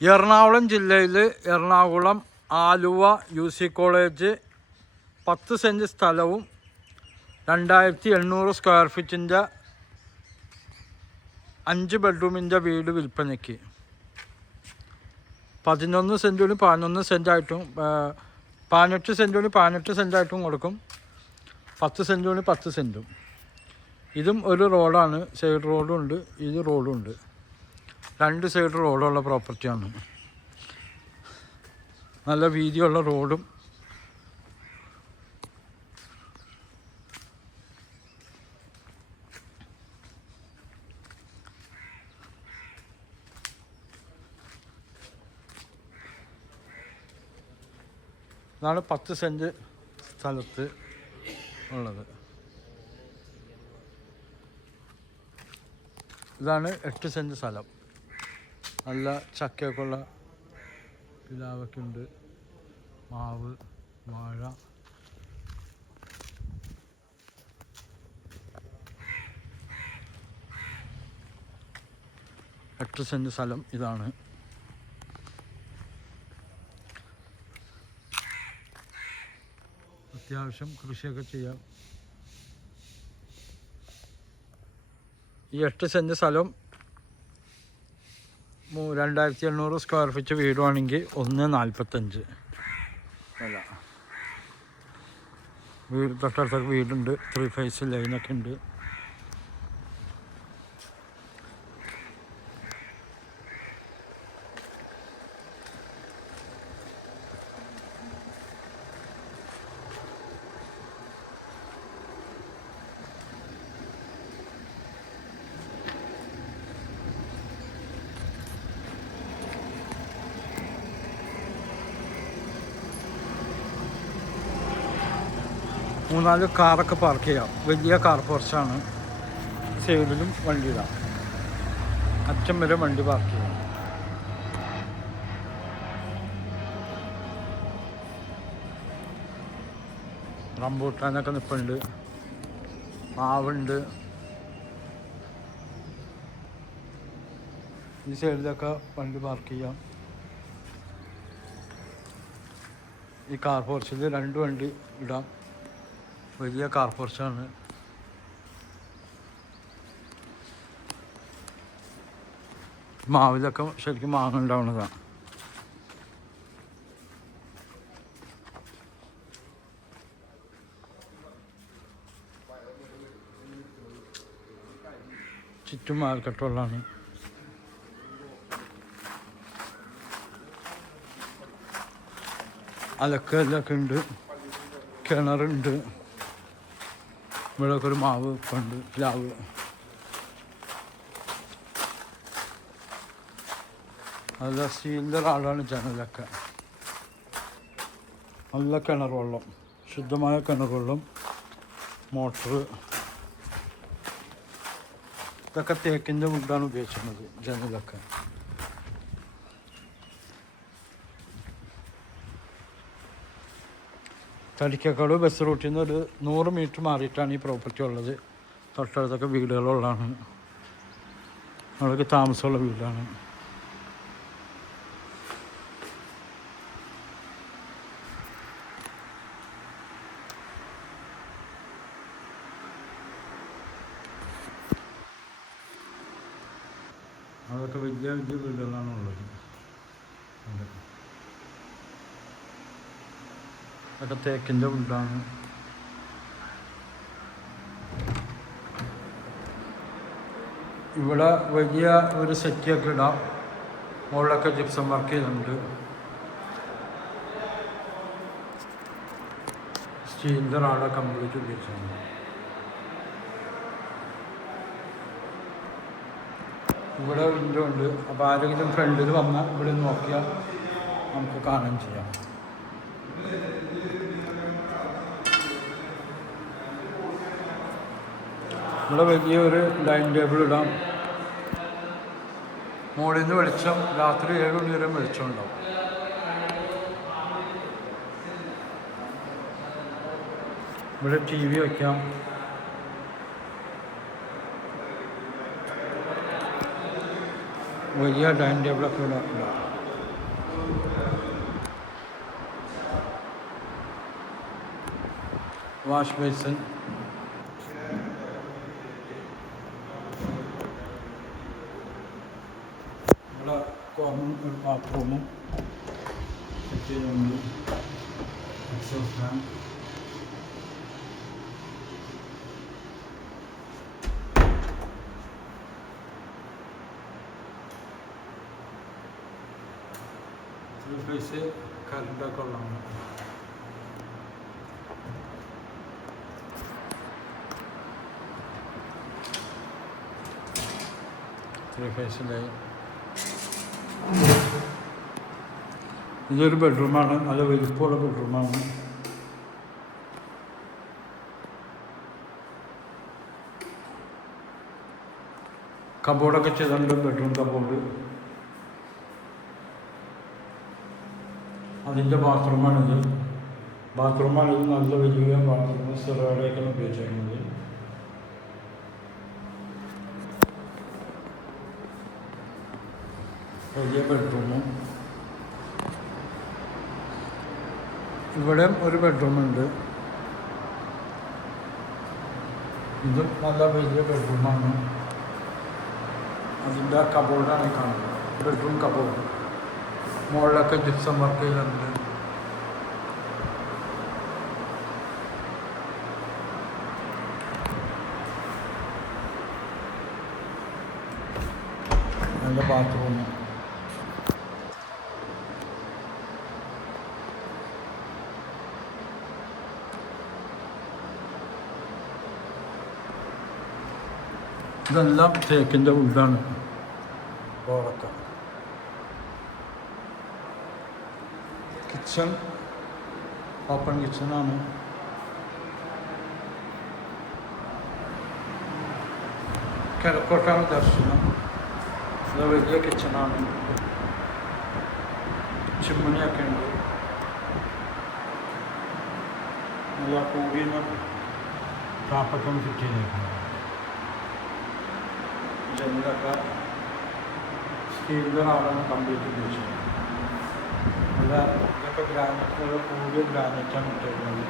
എറണാകുളം ജില്ലയിൽ Ernakulam Aluva UC college 10 cent സ്ഥലവും 2800 square ഫീറ്റിൻ്റെ 5 ബെഡ്റൂമിൻ്റെ വീട് വിൽപ്പനയ്ക്ക്. 11 സെൻറ്റിന് 11 സെൻറ്റായിട്ടും 18 സെൻറ്റിന് 18 സെൻറ്റായിട്ടും കൊടുക്കും. 10 സെൻറ്റിന് 10 സെൻറ്റും. ഇതും ഒരു റോഡാണ്, സൈഡ് റോഡും ഉണ്ട്, ഇത് റോഡും ഉണ്ട്. 2 സൈഡ് റോഡുള്ള പ്രോപ്പർട്ടിയാണ്. നല്ല വീതിയുള്ള റോഡും ഇതാണ് 10 സെൻറ്റ് സ്ഥലത്ത് ഉള്ളത്. ഇതാണ് 8 സെൻറ്റ് സ്ഥലം. നല്ല ചക്കയൊക്കെ ഉള്ള പിലാവൊക്കെ ഉണ്ട്, മാവ്, വാഴ. എട്ട് സെൻറ്റ് സ്ഥലം ഇതാണ്. അത്യാവശ്യം കൃഷിയൊക്കെ ചെയ്യാം. ഈ 8 സെൻറ്റ് സ്ഥലം 2800 സ്ക്വയർ ഫീറ്റ് വീടുവാണെങ്കിൽ 1.45 അല്ല. വീട് തൊട്ടടുത്തൊക്കെ വീടുണ്ട്, 3 ഫേസ് ലൈനൊക്കെ ഉണ്ട്. മൂന്നാല് കാറൊക്കെ പാർക്ക് ചെയ്യാം. വലിയ കാർ പോർച്ചാണ്. സൈഡിലും വണ്ടി ഇടാം. അറ്റം വരെ വണ്ടി പാർക്ക് ചെയ്യാം. റംബൂട്ടാനൊക്കെ നിൽപ്പുണ്ട്, മാവുണ്ട്. ഈ സൈഡിലൊക്കെ വണ്ടി പാർക്ക് ചെയ്യാം. ഈ കാർ പോർച്ചിൽ 2 വണ്ടി ഇടാം. വലിയ കാർ പോർച്ചാണ്. മാവിലൊക്കെ ശരിക്കും മാങ്ങ ഉണ്ടാവുന്നതാണ്. ചുറ്റും മാർക്കറ്റുള്ളതാണ്. അലക്കല്ലൊക്കെ ഉണ്ട്, കിണറുണ്ട്. ഇവിടെയൊക്കെ ഒരു മാവ് ഉണ്ട്, പ്ലാവ്. നല്ല സ്റ്റീലിൻ്റെ ആളാണ് ജനലൊക്കെ. നല്ല കിണർ വെള്ളം, ശുദ്ധമായ കിണർ വെള്ളം, മോട്ടറ്. ഇതൊക്കെ തേക്കിൻ്റെ വുഡാണ് ഉപയോഗിച്ചിരുന്നത് ജനലൊക്കെ. തടിക്കക്കാട് ബസ് റൂട്ടിൽ നിന്ന് ഒരു 100 മീറ്റർ മാറിയിട്ടാണ് ഈ പ്രോപ്പർട്ടി ഉള്ളത്. തൊട്ടടുത്തൊക്കെ വീടുകളുള്ളതാണ്. അവിടേക്ക് താമസമുള്ള വീടാണ്. അതൊക്കെ വലിയ വലിയ വീടുകളാണ് ഉള്ളത്. അതൊക്കെ തേക്കിൻ്റെ വീടാണ്. ഇവിടെ വലിയ ഒരു സെറ്റിയൊക്കെ ഇടാം. മുകളിലൊക്കെ ജിപ്സം വർക്ക് ചെയ്തിട്ടുണ്ട്. സ്റ്റീലിൻ്റെ റാഡ് കംപ്ലീറ്റ് ഉപയോഗിച്ചിട്ടുണ്ട്. ഇവിടെ വിൻഡോ ഉണ്ട്. അപ്പോൾ ആരെങ്കിലും ഫ്രണ്ടിൽ വന്നാൽ ഇവിടെ നോക്കിയാൽ നമുക്ക് കാണുകയും ചെയ്യാം. ഇവിടെ വലിയൊരു ഡൈനിങ് ടേബിൾ ഇടാം. മുകളിൽ നിന്ന് വെളിച്ചം രാത്രി 7 മണി വരെ വെളിച്ചം ഉണ്ടാവും. ഇവിടെ TV വയ്ക്കാം. വലിയ ഡൈനിങ് ടേബിളൊക്കെ ഇവിടെ ഉണ്ടാവും. വാഷ് ബേസിൻ, ഇവിടെ കോമൺ ഒരു ബാത്റൂമും സെറ്റ് ചെയ്യുന്നുണ്ട്. എക്സോസ് ഫാൻ, ഫേസ് കറണ്ടൊക്കെ ഉള്ളതാണ്. ഫേസിലായി ഇതൊരു ബെഡ്റൂമാണ്, നല്ല വലിപ്പമുള്ള ബെഡ്റൂമാണ്. കബോർഡൊക്കെ ചെയ്തിട്ടുണ്ട്, ബെഡ്റൂം കബോർഡ്. അതിൻ്റെ ബാത്റൂമാണിത്. നല്ല വലിയ ബാത്റൂം, സെറോയുടെയൊക്കെയാണ് ഉപയോഗിച്ചിരിക്കുന്നത്. വലിയ ബെഡ്റൂമും, ഇവിടെയും ഒരു ബെഡ്റൂമുണ്ട്. ഇതും നല്ല വലിയ ബെഡ്റൂമാണ്. അതിൻ്റെ കബോർഡാണ് കാണുന്നത്, ബെഡ്റൂം കബോർഡ്. മുകളിലൊക്കെ ജിപ്സം വർക്ക് ചെയ്തിട്ടുണ്ട്. നല്ല ബാത്റൂം, ഇതെല്ലാം തേക്കിൻ്റെ വുഡാണ്. ഡോറൊക്കെ, കിച്ചൺ ഓപ്പൺ കിച്ചണാണ്. കിഴക്കോട്ടാണ് ദർശനം. ഇത് വലിയ കിച്ചണാണ്, ചിമ്മിണിയൊക്കെ ഉണ്ട്. നല്ല കൂടിയ ടാപ്പൊക്കെ ഫിറ്റ് ചെയ്തേക്കുന്നത്. ജനലൊക്കെ സ്റ്റീലിൻ്റെ ആളാണ് കംപ്ലീറ്റ് ഉപയോഗിച്ചത്. നല്ല ഇതൊക്കെ ഗ്രാനൈറ്റിലുള്ള കൂടിയ ഗ്രാനൈറ്റാണ് ഇട്ടിരുന്നത്.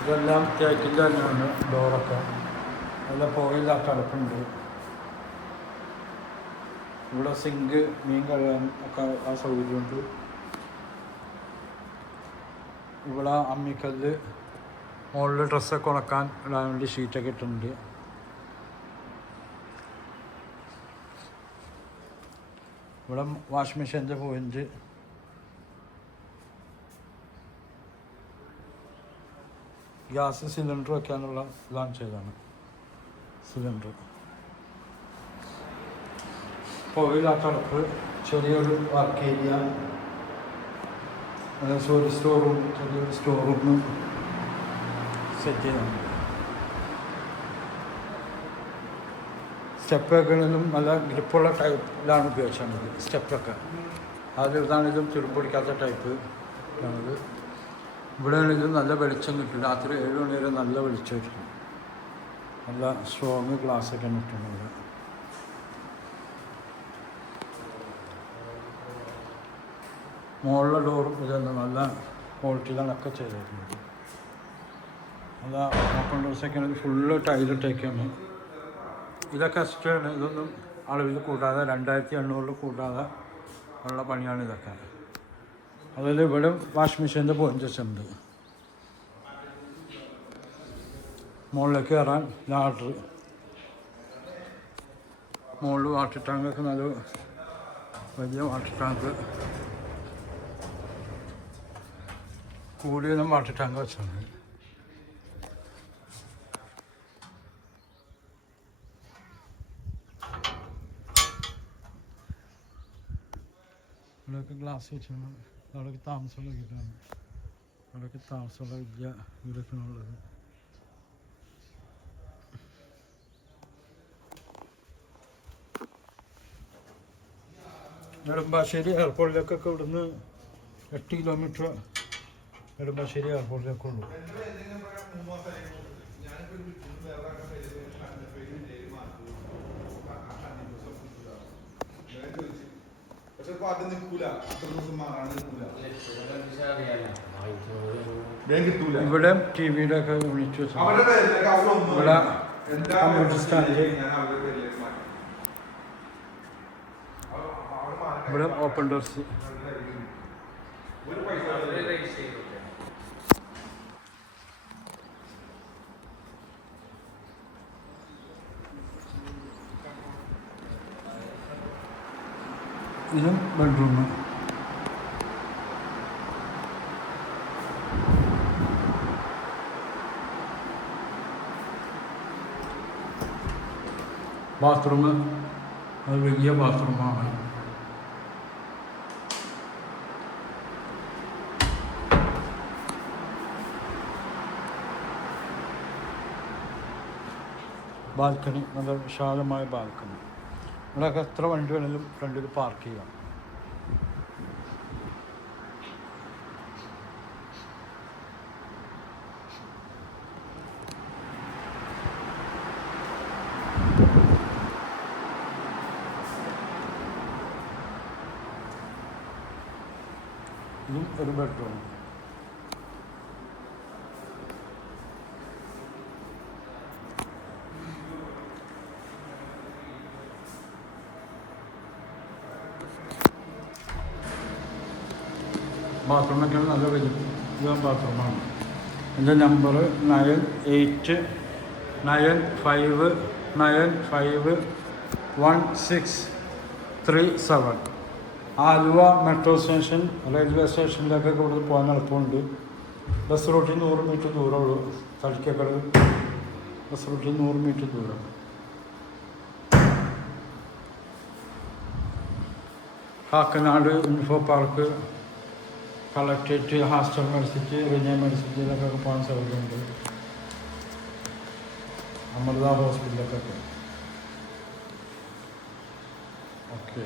ഇതെല്ലാം തേക്കിൻ്റെ തന്നെയാണ്. ഡോറൊക്കെ നല്ല പുകയില്ലാത്ത അടുപ്പുണ്ട്. ഇവിടെ സിങ്ക്, മീൻ കഴുകാൻ ഒക്കെ ആ സൗകര്യമുണ്ട്. ഇവിടെ അമ്മിക്കല്ല്, മുകളിൽ ഡ്രസ്സൊക്കെ ഉണക്കാൻ ഇടാൻ വേണ്ടി ഷീറ്റൊക്കെ ഇട്ടിട്ടുണ്ട്. ഇവിടെ വാഷ് മെഷീൻ്റെ പോയിൻ്റ്, ഗ്യാസ് സിലിണ്ടർ വയ്ക്കാനുള്ള ഇതാണ് ചെയ്തതാണ്. സിലിണ്ടർ, പുകയില്ലാത്ത അടുപ്പ്, ചെറിയൊരു വർക്ക് ഏരിയ, ഒരു സ്റ്റോർ റൂം, ചെറിയൊരു സ്റ്റോർ റൂം സെറ്റ് ചെയ്യുന്നുണ്ട്. സ്റ്റെപ്പ് വെക്കണതിലും നല്ല ഗ്രിപ്പുള്ള ടൈപ്പിലാണ് ഉപയോഗിച്ചത്. സ്റ്റെപ്പൊക്കെ അതിലിതാണിതും തുരുമ്പൊടിക്കാത്ത ടൈപ്പ് ആണിത്. ഇവിടെ ആണെങ്കിലും നല്ല വെളിച്ചം കിട്ടും. രാത്രി 7 മണി വരെ നല്ല വെളിച്ചമായിരിക്കും. നല്ല സ്ട്രോങ് ഗ്ലാസ്സൊക്കെ കിട്ടുന്നത്. ഇവിടെ മുകളിലെ ഡോറും ഇതെല്ലാം നല്ല ക്വാളിറ്റിയിലാണൊക്കെ ചെയ്തിരിക്കുന്നത്. നല്ല ഓപ്പൺ ഡോർസൊക്കെ ആണെങ്കിൽ ഫുള്ള് ടൈലിട്ടേക്കാണ്. ഇതൊക്കെ എക്സ്ട്രയാണ്. ഇതൊന്നും അളവിൽ കൂടാതെ 2800 കൂടാതെ ഉള്ള പണിയാണ് ഇതൊക്കെ. അതിൽ ഇവിടെ വാഷ് മെഷീൻ്റെ പോയിൻറ്റ്സ് ഉണ്ട്. മുകളിലേക്ക് കയറാൻ ലാഡർ, മുകളിൽ വാട്ടർ ടാങ്കൊക്കെ നല്ല വലിയ വാട്ടർ ടാങ്ക്, കൂടിയൊന്നും വാട്ടർ ടാങ്ക് വെച്ചാണ്. ഇവിടെയൊക്കെ ഗ്ലാസ് വെച്ചാണ്. അവിടെയൊക്കെ താമസമുള്ള വീടാണ്. അവിടെയൊക്കെ താമസമുള്ള വലിയ വീടൊക്കെയാണുള്ളത്. നെടുമ്പാശ്ശേരി എയർപോർട്ടിലേക്കൊക്കെ ഇവിടുന്ന് 8 കിലോമീറ്റർ നെടുമ്പാശ്ശേരി എയർപോർട്ടിലേക്കുള്ളൂ. ഇവിടെ ടി വിയുടെ ഒക്കെ വിളിച്ചു വെച്ചു. ഇവിടെ കമ്പ്യൂട്ടർ സ്റ്റാൻഡ്, ഇവിടെ ഓപ്പൺ ഡോർസ്. ഇതും ബെഡ്റൂം. ബാത്റൂം, അത് വലിയ ബാത്റൂമാണ്. ബാൽക്കണി, നല്ല വിശാലമായ ബാൽക്കണി. ഇവിടെയൊക്കെ എത്ര വണ്ടി വേണമെങ്കിലും ഫ്രണ്ടിൽ പാർക്ക് ചെയ്യാം. ഇതും ഒരു ബെഡ്റൂം. ബാത്റൂമൊക്കെ നല്ല വലിയ ബാത്റൂമാണ്. എൻ്റെ number 9895951637. Aluva metro station, railway സ്റ്റേഷനിലൊക്കെ കൂടുതൽ പോകാൻ എളുപ്പമുണ്ട്. ബസ് റൂട്ടിൽ 100 മീറ്റർ ദൂരമുള്ളൂ. തളിക്കക്കട ബസ് റൂട്ടിൽ 100 മീറ്റർ ദൂരം. Kakkanad Infopark, collectorate, hostel Medicity, Renai മെഡിസിറ്റിയിലൊക്കെ പോകാൻ സൗകര്യമുണ്ട്. അമൃത ഹോസ്പിറ്റലൊക്കെ. ഓക്കെ.